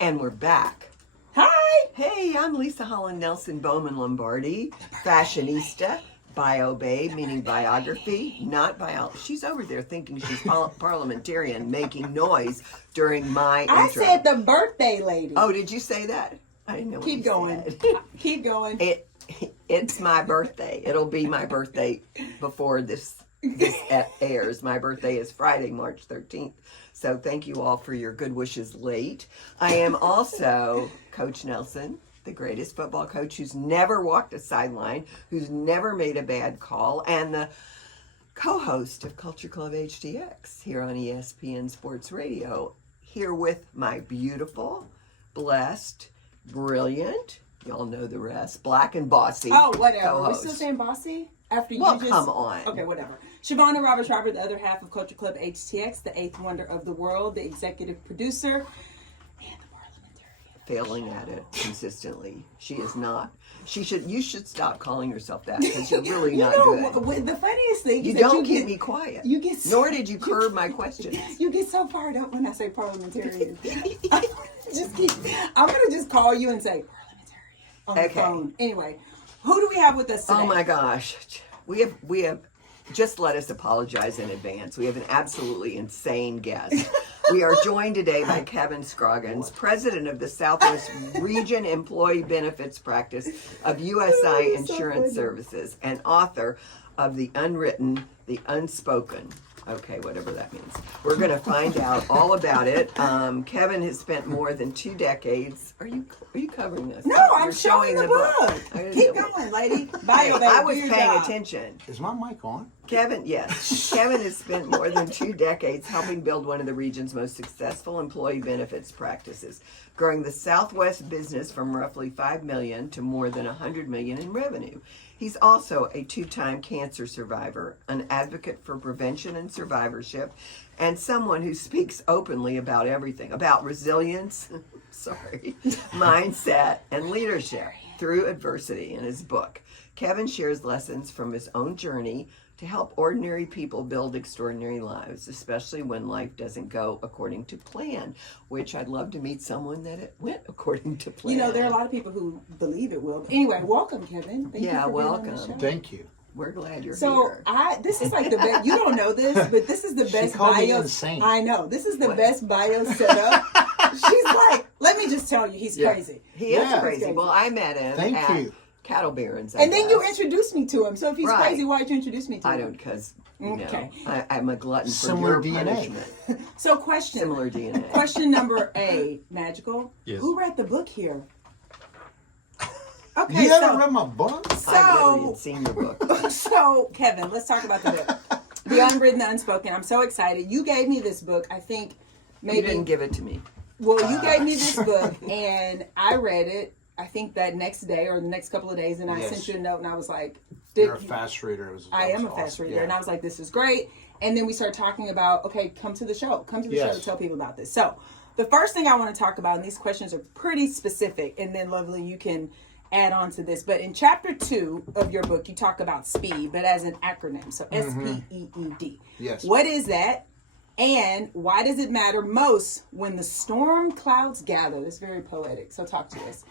And we're back. Hi! Hey, I'm Leisa Holland-Nelson Bowman Lombardi, fashionista, bio babe, meaning biography, not bio. She's over there thinking she's parliamentarian, making noise during my intro. I said the birthday lady. Oh, did you say that? I didn't know what Keep going. Keep going. It's my birthday. It'll be my birthday before this airs. My birthday is Friday, March 13th. So thank you all for your good wishes late. I am also Coach Nelson, the greatest football coach who's never walked a sideline, who's never made a bad call, and the co-host of Culture Club HTX here on ESPN Sports Radio, here with my beautiful, blessed, brilliant, y'all know the rest, black and bossy whatever. co-host. We're still saying bossy? After you come on. Okay, whatever. Shavonnah Schreiber, the other half of Culture Club HTX, the eighth wonder of the world, the executive producer, and the parliamentarian. Failing at it consistently. She is not. You should stop calling yourself that because you're really not good. The funniest thing is you that don't keep me quiet. You get nor did you curb my questions. You get so fired up when I say parliamentarian. I'm gonna just call you and say parliamentarian on the phone. Anyway, who do we have with us today? Oh my gosh. We have just let us apologize in advance. We have an absolutely insane guest. We are joined today by Kevin Scroggins, president of the Southwest Region Employee Benefits Practice of USI Insurance Services and author of The Unwritten, The Unspoken. Okay, whatever that means. We're going to find out all about it. Kevin has spent more than 2 decades. Are you covering this? No, I'm showing the book. Keep going, lady. Bio baby. I was paying attention. Is my mic on? Kevin has spent more than 2 decades helping build one of the region's most successful employee benefits practices, growing the Southwest business from roughly $5 million to more than $100 million in revenue. He's also a 2-time cancer survivor, an advocate for prevention and survivorship, and someone who speaks openly about everything, about resilience, mindset, and leadership through adversity in his book. Kevin shares lessons from his own journey to help ordinary people build extraordinary lives, especially when life doesn't go according to plan, which I'd love to meet someone that it went according to plan. You know, there are a lot of people who believe it will. Anyway, welcome, Kevin. Thank you for welcome. being on the show. Thank you. We're glad you're here. So this is like the best. You don't know this, but this is the best called bio. Me insane. I know. This is the best bio setup. She's like, let me just tell you, he's crazy. He is crazy. Well, I met him. Thank you. Cattle Barons. And then you introduced me to him. So if he's crazy, why'd you introduce me to him? I don't, because you know, I'm a glutton for Similar your DNA. punishment. So question. Similar DNA. Question number A, Magical. Yes. Who read the book here? Okay, you haven't read my book? I've never even seen your book. So, Kevin, let's talk about the book. The Unwritten, The Unspoken. I'm so excited. You gave me this book, I think maybe... You didn't give it to me. Well, you gave me this book, and I read it, I think that next day or the next couple of days, and I sent you a note, and I was like... You're a fast reader. I am a fast reader, and I was like, this is great. And then we started talking about, okay, come to the show. Come to the show to tell people about this. So, the first thing I want to talk about, and these questions are pretty specific, and then, Lovely, you can add on to this. But in chapter 2 of your book, you talk about SPEED, but as an acronym. So, SPEED. Yes. What is that? And why does it matter most when the storm clouds gather? It's very poetic. So, talk to us.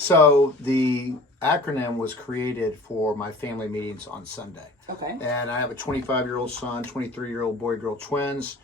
So the acronym was created for my family meetings on Sunday. Okay. And I have a 25-year-old son, 23-year-old boy-girl twins.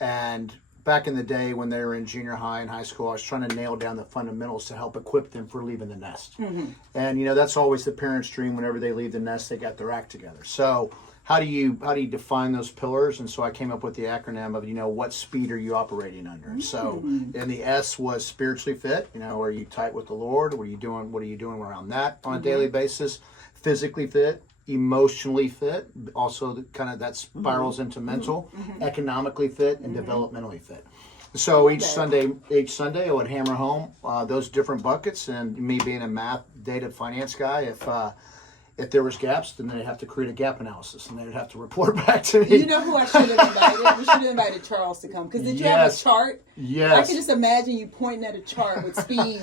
And back in the day when they were in junior high and high school, I was trying to nail down the fundamentals to help equip them for leaving the nest. Mm-hmm. And, you know, that's always the parent's dream. Whenever they leave the nest, they got their act together. So how do you define those pillars? And so I came up with the acronym of, you know, what speed are you operating under? Mm-hmm. So, and the S was spiritually fit. You know, are you tight with the Lord? What are you doing around that on a daily basis? Physically fit, emotionally fit. Also, kind of that spirals into mental. Mm-hmm. Economically fit, and developmentally fit. So each Sunday I would hammer home those different buckets. And me being a math, data, finance guy, if there was gaps, then they'd have to create a gap analysis, and they'd have to report back to me. You know who I should have invited? We should have invited Charles to come. Because did you have a chart? Yes. I can just imagine you pointing at a chart with speed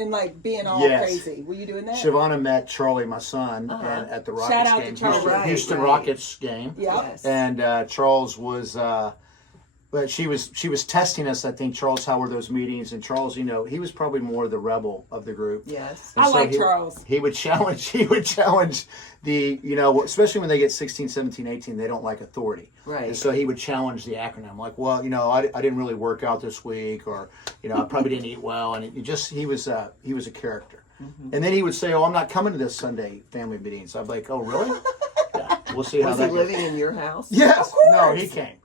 and like being all crazy. Were you doing that? Shavonnah met Charlie, my son, and at the Rockets Shout out game, to Charlie. Houston Rockets game. Yes. And Charles was But she was testing us. I think, Charles, how were those meetings? And Charles, he was probably more the rebel of the group. Yes. And I like Charles. He would challenge the, especially when they get 16, 17, 18, they don't like authority. Right. And so he would challenge the acronym, like, well, I didn't really work out this week, or, I probably didn't eat well. And he was a character. Mm-hmm. And then he would say, oh, I'm not coming to this Sunday family meetings. I'm like, oh, really? Yeah, we'll see how Was that he goes. living in your house? Yes. Of course. No, he came.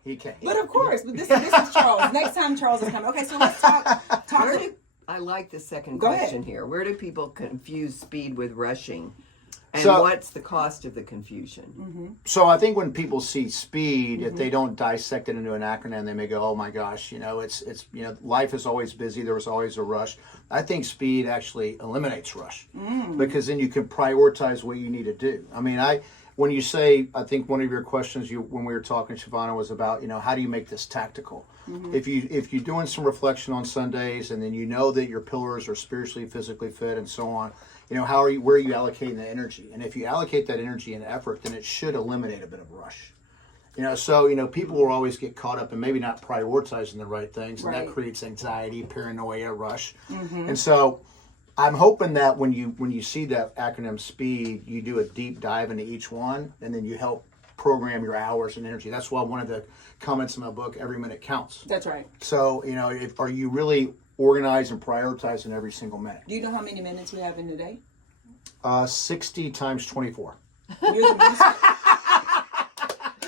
But of course, but this is Charles. Next time Charles is coming. Okay, so let's talk. I like the second Go question ahead. here. Where do people confuse speed with rushing? And So- what's the cost of the confusion? Mm-hmm. So I think when people see speed, if they don't dissect it into an acronym, they may go, "Oh my gosh, it's life is always busy. There was always a rush." I think speed actually eliminates rush because then you can prioritize what you need to do. I mean, when you say, I think one of your questions when we were talking, Shavonnah, was about how do you make this tactical? If you're doing some reflection on Sundays, and then that your pillars are spiritually, physically fit, and so on. Where are you allocating the energy? And if you allocate that energy and effort, then it should eliminate a bit of rush. People will always get caught up in maybe not prioritizing the right things, and that creates anxiety, paranoia, rush. And so I'm hoping that when you see that acronym SPEED, you do a deep dive into each one, and then you help program your hours and energy. That's why one of the comments in my book, every minute counts. That's right. So, are you really organized and prioritizing every single minute? Do you know how many minutes we have in the day? 60 times 24. You're the music.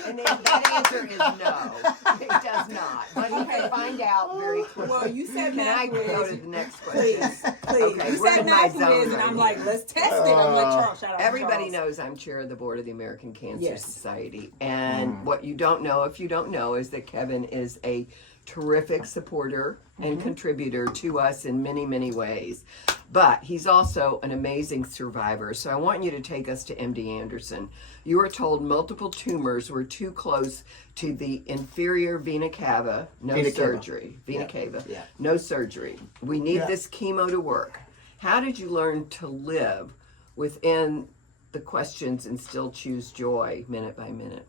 And then that answer is no. It does not. But you can find out very quickly. Well, you said Can I math go whiz. to the next question? Please. Okay, You we're said in my math zone whiz, and right I'm here. like, let's test it. I'm like, Charles, shout out to Everybody Charles. knows I'm chair of the board of the American Cancer Yes. Society. And what you don't know, if you don't know, is that Kevin is a terrific supporter and contributor to us in many, many ways. But he's also an amazing survivor. So I want you to take us to MD Anderson. You were told multiple tumors were too close to the inferior vena cava, no Vena cava. surgery. Vena cava, Yeah. no surgery. We need this chemo to work. How did you learn to live within the questions and still choose joy minute by minute?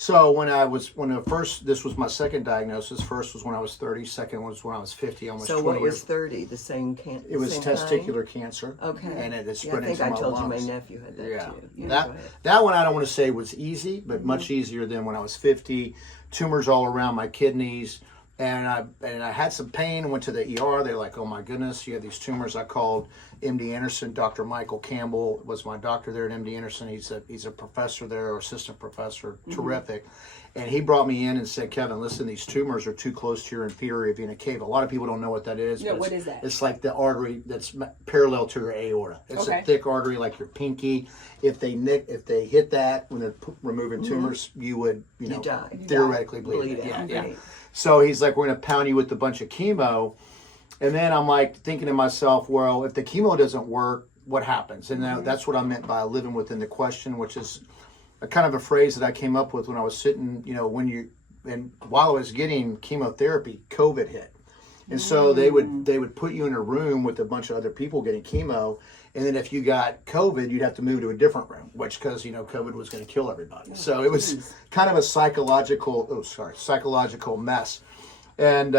So this was my second diagnosis. First was when I was 30. Second was when I was 50, almost So 20 what years. was 30? The same cancer? It was testicular cancer. Okay. And it had Yeah, I spread think into I my told lungs. you my nephew had that Yeah. too. Yeah, that go ahead. that one I don't want to say was easy, but much easier than when I was 50. Tumors all around my kidneys. And I had some pain and went to the ER. They're like, oh my goodness, you have these tumors. I called MD Anderson. Dr. Michael Campbell was my doctor there at MD Anderson. He's a professor there, or assistant professor, terrific. And he brought me in and said, Kevin, listen, these tumors are too close to your inferior vena cava. A lot of people don't know what that is. Yeah, but what is that? It's like the artery that's parallel to your aorta. It's Okay. a thick artery like your pinky. If they hit that when they're removing tumors, you would, You die. theoretically bleed. Bleed Yeah, out, yeah. right. So he's like, we're going to pound you with a bunch of chemo. And then I'm like thinking to myself, well, if the chemo doesn't work, what happens? And that's what I meant by living within the question, which is a kind of a phrase that I came up with when I was sitting, while I was getting chemotherapy, COVID hit. And so they would put you in a room with a bunch of other people getting chemo. And then if you got COVID, you'd have to move to a different room, because, COVID was going to kill everybody. So it was kind of a psychological mess. And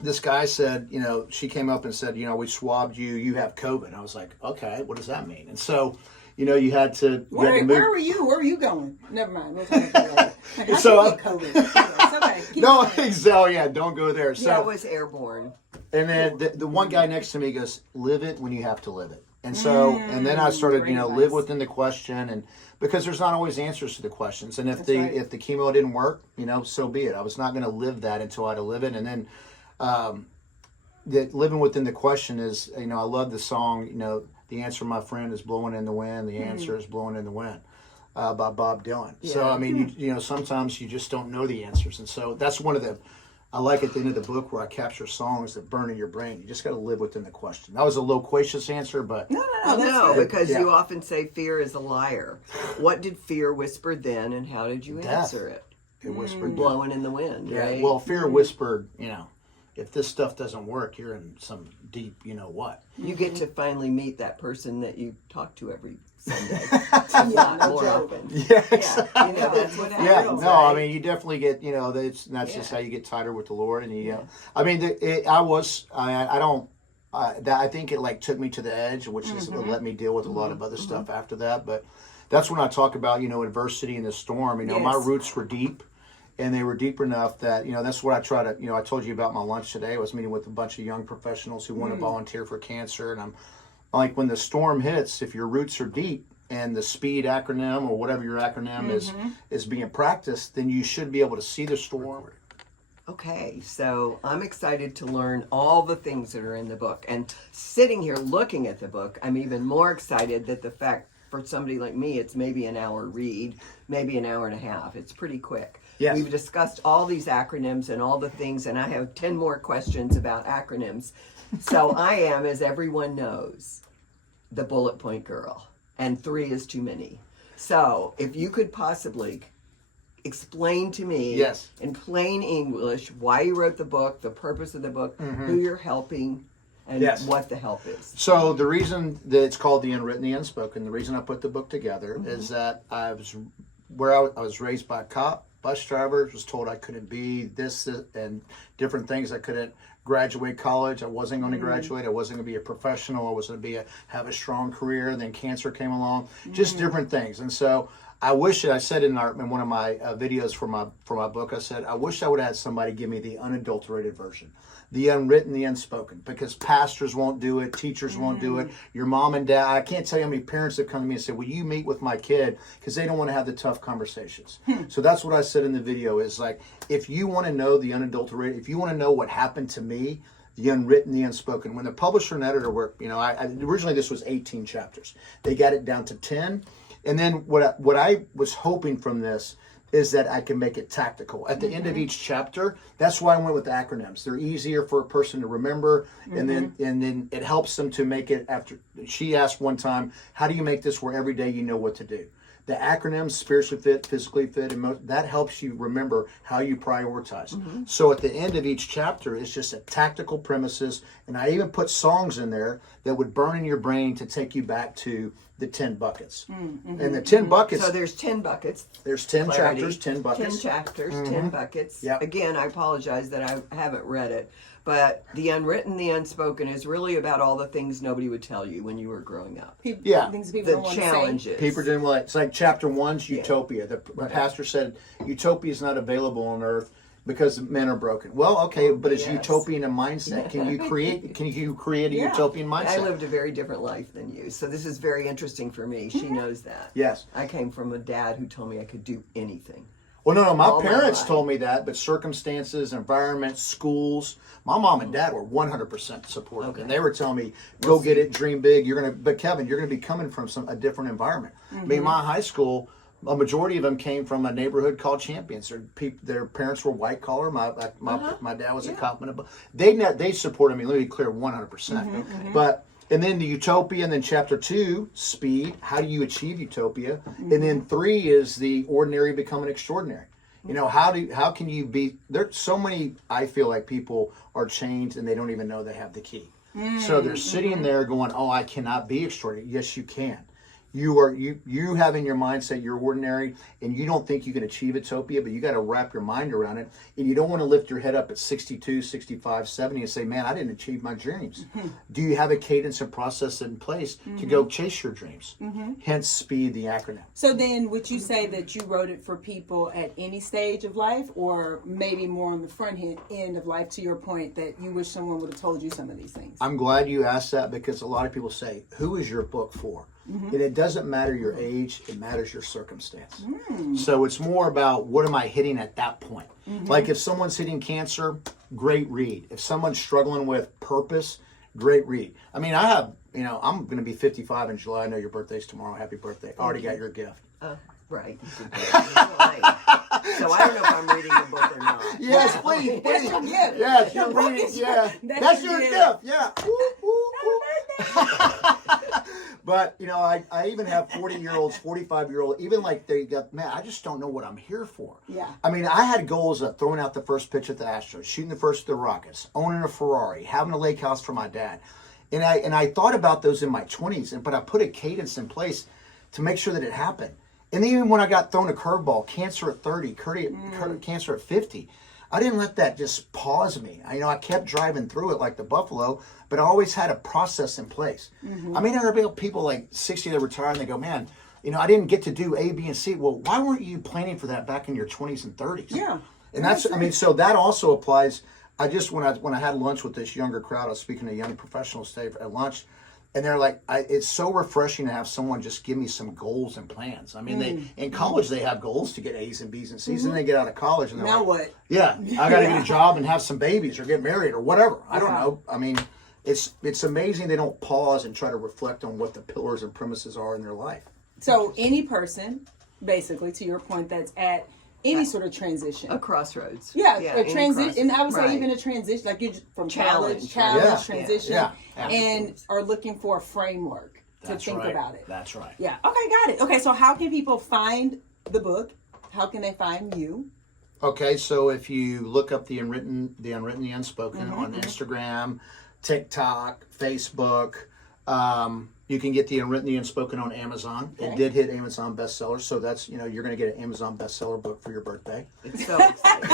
this guy said, she came up and said, we swabbed you, you have COVID. I was like, okay, what does that mean? And so, you had to Where move. were you? Where were you going? Never mind. We'll talk about that later. Like, So, I get COVID. It's okay. Keep No, going. exactly. Yeah, don't go there. So, Yeah, it was airborne. and then the one guy next to me goes, live it when you have to live it. And so, and then I started, great live advice. within the question, and because there's not always answers to the questions. And if That's right. if the chemo didn't work, so be it. I was not going to live that until I had to live it. And then, living within the question is, I love the song, the answer, my friend, is blowing in the wind. The answer is blowing in the wind. By Bob Dylan. So, Yeah. I mean, sometimes you just don't know the answers. And so that's one of the, I like at the end of the book where I capture songs that burn in your brain. You just got to live within the question. That was a loquacious answer, but No, that's No, good. because Yeah. you often say fear is a liar. What did fear whisper then, and how did you Death. answer it? it whispered. Blowing in the wind, Yeah. right? Well, fear whispered, if this stuff doesn't work, you're in some deep, you know what. You get to finally meet that person that you talk to every Sunday. Yeah, no more joke. often. Yeah, Yeah, you know, that's what yeah, happens, no, I right? mean, you definitely get, you know, that's Yeah. just how you get tighter with the Lord, and you. Yeah. I mean, I don't. I think it like took me to the edge, which is what let me deal with a lot of other stuff after that. But that's when I talk about, you know, adversity in the storm. You know, my Yes. roots were deep, and they were deep enough that, you know, that's what I try to. You know, I told you about my lunch today. I was meeting with a bunch of young professionals who want to volunteer for cancer, and I'm like, when the storm hits, if your roots are deep and the SPEED acronym or whatever your acronym is being practiced, then you should be able to see the storm. Okay, so I'm excited to learn all the things that are in the book. And sitting here looking at the book, I'm even more excited that the fact for somebody like me, it's maybe an hour read, maybe an hour and a half. It's pretty quick. Yes. We've discussed all these acronyms and all the things, and I have 10 more questions about acronyms. So I am, as everyone knows, the bullet point girl, and 3 is too many. So if you could possibly explain to me Yes. in plain English why you wrote the book, the purpose of the book, who you're helping, and Yes. what the help is. So the reason that it's called The Unwritten, The Unspoken, the reason I put the book together is that I was raised by a cop, bus driver, was told I couldn't be this and different things. I couldn't graduate college. I wasn't going to graduate. I wasn't going to be a professional. I was going to have a strong career. Then cancer came along, just different things. And so I wish, I said in one of my videos for my book, I said, I wish I would have had somebody give me the unadulterated version, the unwritten, the unspoken, because pastors won't do it, teachers won't do it, your mom and dad. I can't tell you how many parents have come to me and said, will you meet with my kid? Because they don't want to have the tough conversations. So that's what I said in the video is like, if you want to know the unadulterated, if you want to know what happened to me, the unwritten, the unspoken. When the publisher and editor were, you know, I originally this was 18 chapters. They got it down to 10. And then what I was hoping from this is that I can make it tactical. At the end of each chapter, that's why I went with the acronyms. They're easier for a person to remember, and then it helps them to make it after. She asked one time, how do you make this where every day you know what to do? The acronyms, spiritually fit, physically fit, that helps you remember how you prioritize. So at the end of each chapter, it's just a tactical premises, and I even put songs in there that would burn in your brain to take you back to the 10 buckets. And the 10 buckets, So there's 10 buckets. there's 10 Clarity. chapters, 10 buckets. 10 chapters, 10 buckets. Yep. Again, I apologize that I haven't read it. But the unwritten, the unspoken is really about all the things nobody would tell you when you were growing up. Yeah. Things people The don't want to say. challenges. People didn't want it's like chapter 1's Utopia. The pastor said Utopia is not available on earth because men are broken. Well, okay, but it's Yes. utopian in mindset. Can you create a Yeah. utopian mindset? I lived a very different life than you, so this is very interesting for me. She knows that. Yes. I came from a dad who told me I could do anything. Well, no, my All my parents life. told me that, but circumstances, environment, schools, my mom and dad were 100% supportive, Okay. and they were telling me, "Go get it, dream big. But Kevin, you're gonna be coming from a different environment." I mean, my high school, a majority of them came from a neighborhood called Champions. Their parents were white collar. My dad was a cop. They supported me. Let me be clear, 100%. But. And then the Utopia, and then chapter 2, Speed. How do you achieve Utopia? And then 3 is the ordinary becoming extraordinary. You know, how can you be? There's so many. I feel like people are changed and they don't even know they have the key. So they're sitting there going, "Oh, I cannot be extraordinary." Yes, you can. You have in your mindset you're ordinary, and you don't think you can achieve utopia, but you got to wrap your mind around it. And you don't want to lift your head up at 62, 65, 70 and say, man, I didn't achieve my dreams. Do you have a cadence and process in place to go chase your dreams? Hence SPEED, the acronym. So then would you say that you wrote it for people at any stage of life, or maybe more on the front end of life, to your point that you wish someone would have told you some of these things? I'm glad you asked that, because a lot of people say, who is your book for? And it doesn't matter your age, it matters your circumstance. So it's more about what am I hitting at that point. Like if someone's hitting cancer, great read. If someone's struggling with purpose, great read. I mean, I'm going to be 55 in July. I know your birthday's tomorrow. Happy birthday. I already got your gift. Right. You did that. So I don't know if I'm reading the book or not. Yes, please. That's your gift. Yes, Your you're book reading. is Yeah, your- that's your gift. Yeah. But, you know, I even have 40-year-olds, 45-year-olds, even like they got, man, I just don't know what I'm here for. Yeah. I mean, I had goals of throwing out the first pitch at the Astros, shooting the first at the Rockets, owning a Ferrari, having a lake house for my dad. And I thought about those in my 20s, but I put a cadence in place to make sure that it happened. And then even when I got thrown a curveball, cancer at 30, cancer at 50, I didn't let that just pause me. I kept driving through it like the buffalo, but I always had a process in place. I mean, there are people like 60 that retire and they go, man, I didn't get to do A, B, and C. Well, why weren't you planning for that back in your 20s and 30s? Yeah. And so that also applies. When I had lunch with this younger crowd, I was speaking to young professionals today at lunch, and they're like, it's so refreshing to have someone just give me some goals and plans. I mean, in college they have goals to get A's and B's and C's, and they get out of college and they're now like, what? Yeah, I got to get a job and have some babies or get married or whatever. I don't know. I mean, it's amazing they don't pause and try to reflect on what the pillars and premises are in their life. So any person, basically, to your point, that's at any sort of transition. A crossroads. A transition. And I would say Right. even a transition, like you're from Challenge, college, transition, Yeah. and are looking for a framework to That's think right. about it. That's right. Yeah. Okay, got it. Okay, so how can people find the book? How can they find you? Okay, so if you look up the Unwritten, the Unspoken on Instagram, TikTok, Facebook, you can get the Unwritten, the Unspoken on Amazon. Okay. It did hit Amazon bestseller, so that's, you're going to get an Amazon bestseller book for your birthday. It's so exciting.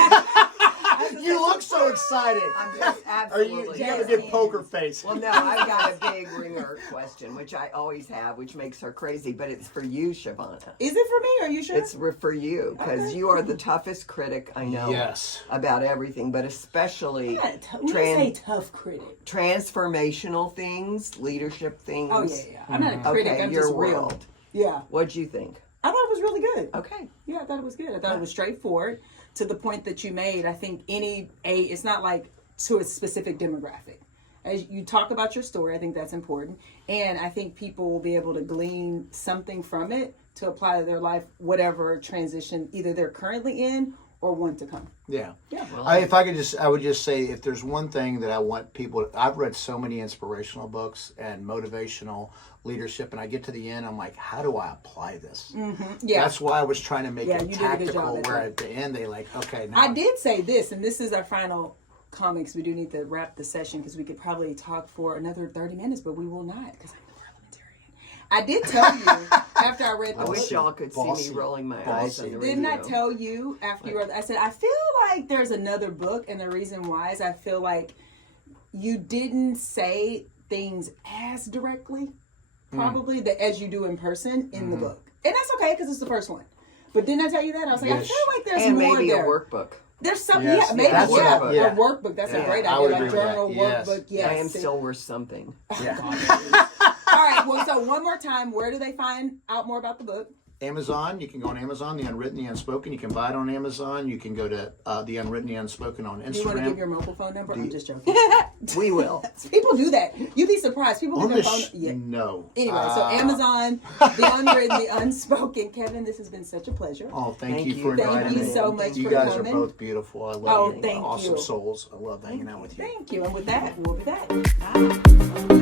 You look so excited. I'm just absolutely. You have a good poker face. Well, no, I've got a big ringer question, which I always have, which makes her crazy, but it's for you, Shavonnah. Is it for me? Are you sure? It's for you, because you are the toughest critic I know Yes. about everything, but especially When you say tough critic. transformational things, leadership things. Oh, yeah. I'm not a critic. Okay, I'm your just real. world. Yeah. What'd you think? I thought it was really good. Okay. Yeah, I thought it was good. I thought it was straightforward to the point that you made. I think it's not like to a specific demographic. As you talk about your story, I think that's important. And I think people will be able to glean something from it to apply to their life, whatever transition either they're currently in or want to come. Yeah. Yeah. Well, I would just say, if there's one thing that I want people, I've read so many inspirational books and motivational leadership, and I get to the end, I'm like, how do I apply this? Yeah. That's why I was trying to make Yeah, it you did a good job tactical, at where that. at the end they like, okay, now I did say this, and this is our final comics. We do need to wrap the session because we could probably talk for another 30 minutes, but we will not because I'm the parliamentarian. I did tell you after I read the I book. wish y'all could see me rolling my eyes on the radio. Didn't I tell you after you read? I said I feel like there's another book, and the reason why is I feel like you didn't say things as directly, probably as you do in person in the book, and that's okay because it's the first one. But didn't I tell you that? I was like, I Yes. feel like there's and more maybe there. a workbook. There's something, Yes, maybe, that's what I would- a workbook. That's a Yeah, great I idea. would Like agree with journal, that. Yes. workbook. Yes. I am still worth something. Yeah. All right. Well, so one more time, where do they find out more about the book? Amazon, you can go on Amazon, The Unwritten, The Unspoken. You can buy it on Amazon. You can go to The Unwritten, The Unspoken on Do you want to give Instagram. your mobile phone number? I'm just joking. We will. People do that. You'd be surprised. People On give their the phone. Yeah. No. Anyway, so Amazon, The Unwritten, The Unspoken. Kevin, this has been such a pleasure. Oh, thank Thank you you. for Thank inviting you me. so much You for guys coming. are both beautiful. I love Oh, you. thank Awesome you. souls. I love hanging out with you. Thank you. And with that, we'll be back. Bye.